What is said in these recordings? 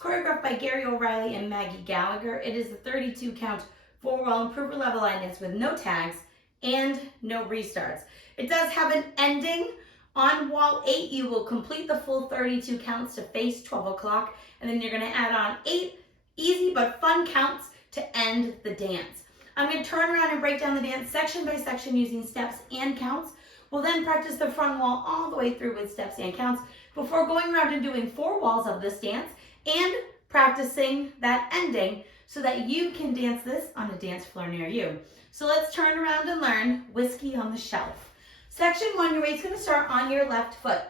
choreographed by Gary O'Reilly and Maggie Gallagher. It is the 32 count 4-wall improver level line dance with no tags and no restarts. It does have an ending. On wall 8, you will complete the full 32 counts to face 12 o'clock, and then you're going to add on 8 easy but fun counts to end the dance. I'm going to turn around and break down the dance section by section using steps and counts. We'll then practice the front wall all the way through with steps and counts before going around and doing 4 walls of this dance and practicing that ending so that you can dance this on a dance floor near you. So let's turn around and learn Whiskey on the Shelf. Section 1, your weight's going to start on your left foot.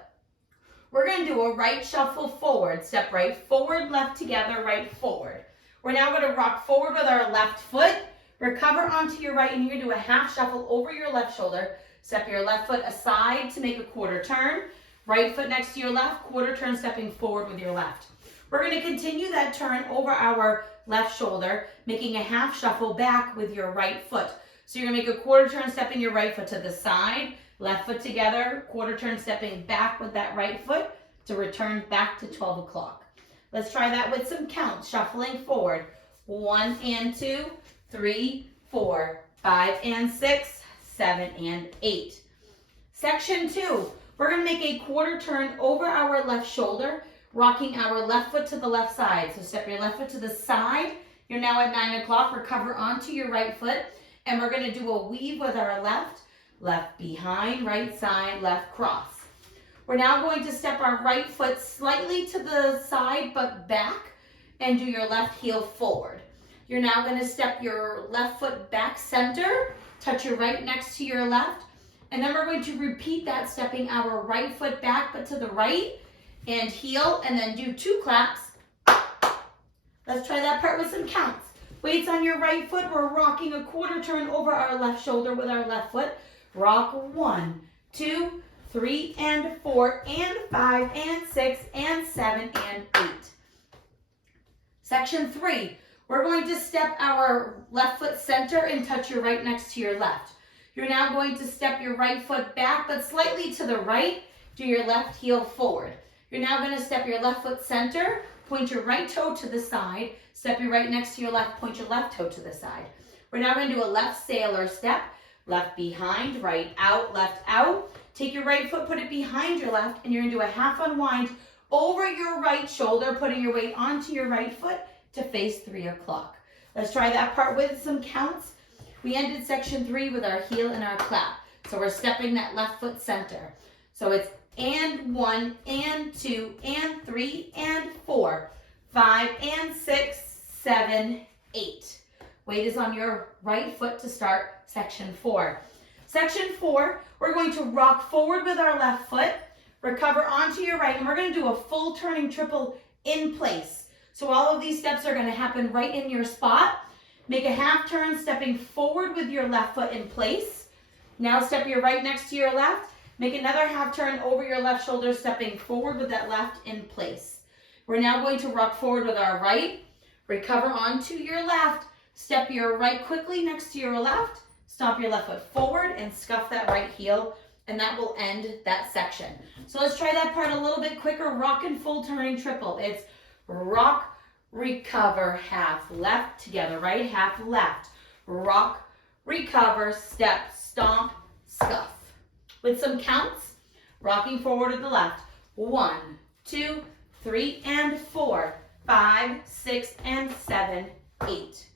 We're going to do a right shuffle forward. Step right forward, left together, right forward. We're now going to rock forward with our left foot, recover onto your right, and you're going to do a half shuffle over your left shoulder. Step your left foot aside to make a quarter turn. Right foot next to your left, quarter turn, stepping forward with your left. We're going to continue that turn over our left shoulder, making a half shuffle back with your right foot. So you're going to make a quarter turn, stepping your right foot to the side, left foot together, quarter turn, stepping back with that right foot to return back to 12 o'clock. Let's try that with some counts, shuffling forward. 1 and 2, 3, 4, 5 and 6, 7 and 8. Section 2, we're going to make a quarter turn over our left shoulder, rocking our left foot to the left side. So step your left foot to the side. You're now at 9 o'clock. Recover onto your right foot. And we're going to do a weave with our left, left behind, right side, left cross. We're now going to step our right foot slightly to the side but back and do your left heel forward. You're now going to step your left foot back center, touch your right next to your left, and then we're going to repeat that, stepping our right foot back but to the right and heel, and then do 2 claps. Let's try that part with some counts. Weights on your right foot, we're rocking a quarter turn over our left shoulder with our left foot. Rock 1, 2, 3 and 4 and 5 and 6 and 7 and 8. Section 3, we're going to step our left foot center and touch your right next to your left. You're now going to step your right foot back, but slightly to the right, do your left heel forward. You're now going to step your left foot center, point your right toe to the side, step your right next to your left, point your left toe to the side. We're now going to do a left sailor step, left behind, right out, left out. Take your right foot, put it behind your left, and you're going to do a half unwind over your right shoulder, putting your weight onto your right foot to face 3 o'clock. Let's try that part with some counts. We ended section 3 with our heel and our clap. So we're stepping that left foot center. So it's and 1 and 2 and 3 and 4, 5 and 6, 7, 8. Weight is on your right foot to start section 4. Section 4, we're going to rock forward with our left foot, recover onto your right, and we're going to do a full turning triple in place. So all of these steps are going to happen right in your spot. Make a half turn, stepping forward with your left foot in place. Now step your right next to your left. Make another half turn over your left shoulder, stepping forward with that left in place. We're now going to rock forward with our right, recover onto your left, step your right quickly next to your left, stomp your left foot forward and scuff that right heel, and that will end that section. So let's try that part a little bit quicker. Rock and full turning triple. It's rock, recover, half left, together, right, half left. Rock, recover, step, stomp, scuff. With some counts, rocking forward to the left. 1, 2, 3, and 4, 5, 6, and 7, 8.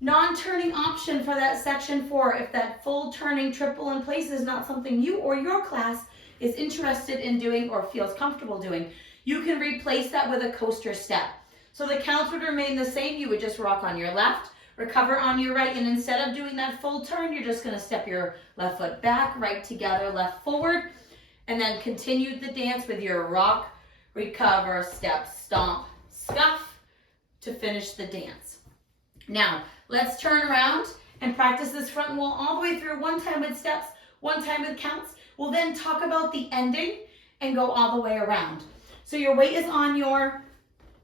Non-turning option for that section 4, if that full turning triple in place is not something you or your class is interested in doing or feels comfortable doing, you can replace that with a coaster step. So the counts would remain the same. You would just rock on your left, recover on your right, and instead of doing that full turn, you're just going to step your left foot back, right together, left forward, and then continue the dance with your rock, recover, step, stomp, scuff to finish the dance. Now, let's turn around and practice this front wall all the way through, one time with steps, one time with counts. We'll then talk about the ending and go all the way around. So your weight is on your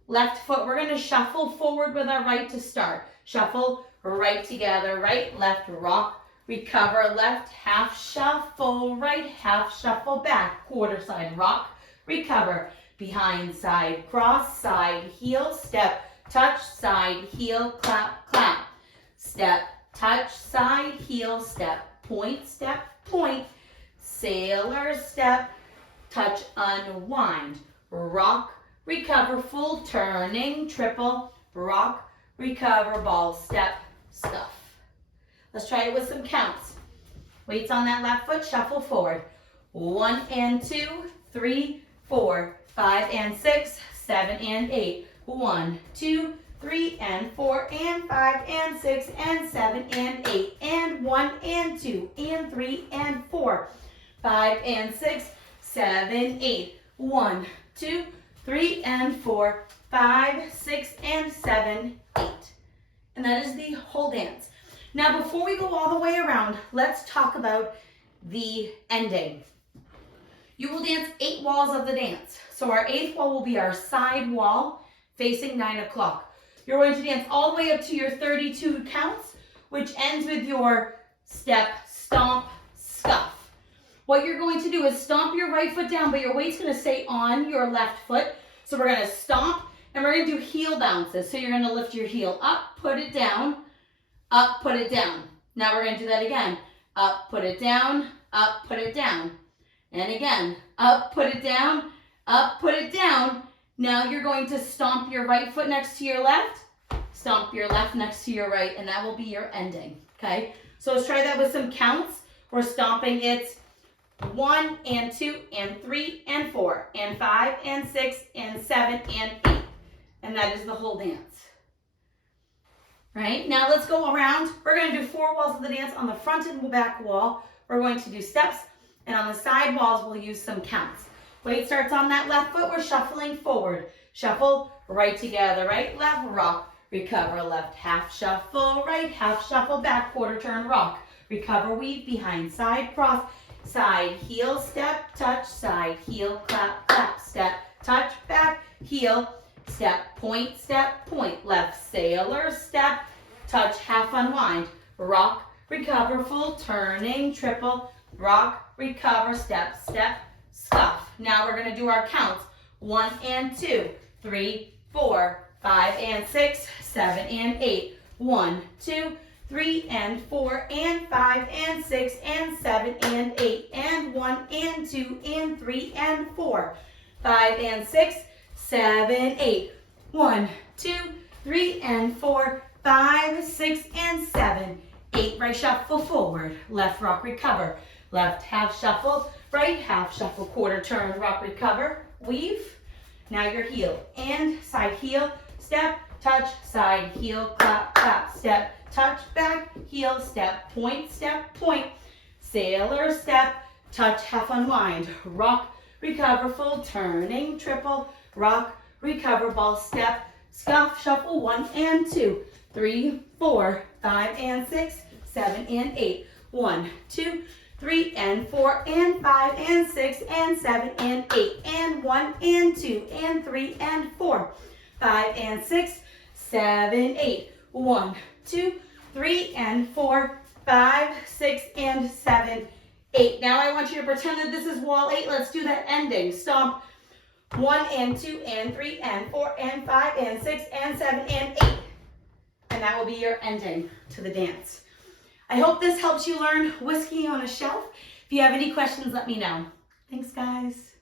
left foot. We're going to shuffle forward with our right to start. Shuffle, right together, right, left, rock, recover, left, half shuffle, right, half shuffle back, quarter side rock, recover, behind side, cross, side, heel, step, touch, side, heel, clap, clap, step, touch, side, heel, step, point, sailor, step, touch, unwind, rock, recover, full turning, triple, rock, recover, ball, step, scuff. Let's try it with some counts. Weights on that left foot, shuffle forward. 1 and 2, 3, 4, 5 and 6, 7 and 8. 1, 2, 3 and 4 and 5 and 6 and 7 and 8 and 1 and 2 and 3 and 4, 5 and 6, 7, 8. 1, 2, 3 and 4, 5, 6 and 7, 8. And that is the whole dance. Now before we go all the way around, let's talk about the ending. You will dance 8 walls of the dance. So our 8th wall will be our side wall facing 9 o'clock. You're going to dance all the way up to your 32 counts, which ends with your step, stomp, scuff. What you're going to do is stomp your right foot down, but your weight's going to stay on your left foot. So we're going to stomp and we're going to do heel bounces. So you're going to lift your heel up, put it down, up, put it down. Now we're going to do that again. Up, put it down, up, put it down. And again, up, put it down, up, put it down. Now you're going to stomp your right foot next to your left, stomp your left next to your right, and that will be your ending, okay? So let's try that with some counts. We're stomping it 1 and 2 and 3 and 4 and 5 and 6 and 7 and 8. And that is the whole dance. Right? Now let's go around. We're going to do 4 walls of the dance on the front and back wall. We're going to do steps, and on the side walls we'll use some counts. Weight starts on that left foot. We're shuffling forward. Shuffle, right together, right, left, rock, recover, left, half shuffle, right, half shuffle back, quarter turn, rock, recover, weave, behind side, cross, side, heel, step, touch, side, heel, clap, clap, step, touch, back, heel, step, point, left, sailor, step, touch, half unwind, rock, recover, full, turning, triple, rock, recover, step, step, scuff. Now we're gonna do our counts. 1 and 2, 3, 4, 5 and 6, 7 and 8. 1, 2, 3 and 4 and 5 and 6 and 7 and 8 and 1 and 2 and 3 and 4, 5 and 6, 7, 8. 1, 2, 3 and 4, 5, 6 and 7, 8. Right shuffle forward, left rock recover, left half shuffle, right half shuffle, quarter turn, rock recover, weave. Now your heel and side heel, step, touch, side heel, clap, clap, step, touch, back, heel, step, point, sailor, step, touch, half unwind, rock, recover, full, turning, triple, rock, recover, ball, step, scuff, shuffle, 1 and 2, 3, 4, 5 and 6, 7 and 8, 1, 2, 3 and 4 and 5 and 6 and 7 and 8 and 1 and 2 and 3 and 4, 5 and 6, 7, 8, 1, 2, 3 and 4, 5, 6 and 7, 8. Now I want you to pretend that this is wall 8. Let's do that ending. Stomp 1 and 2 and 3 and 4 and 5 and 6 and 7 and 8. And that will be your ending to the dance. I hope this helps you learn Whiskey on a Shelf. If you have any questions, let me know. Thanks, guys.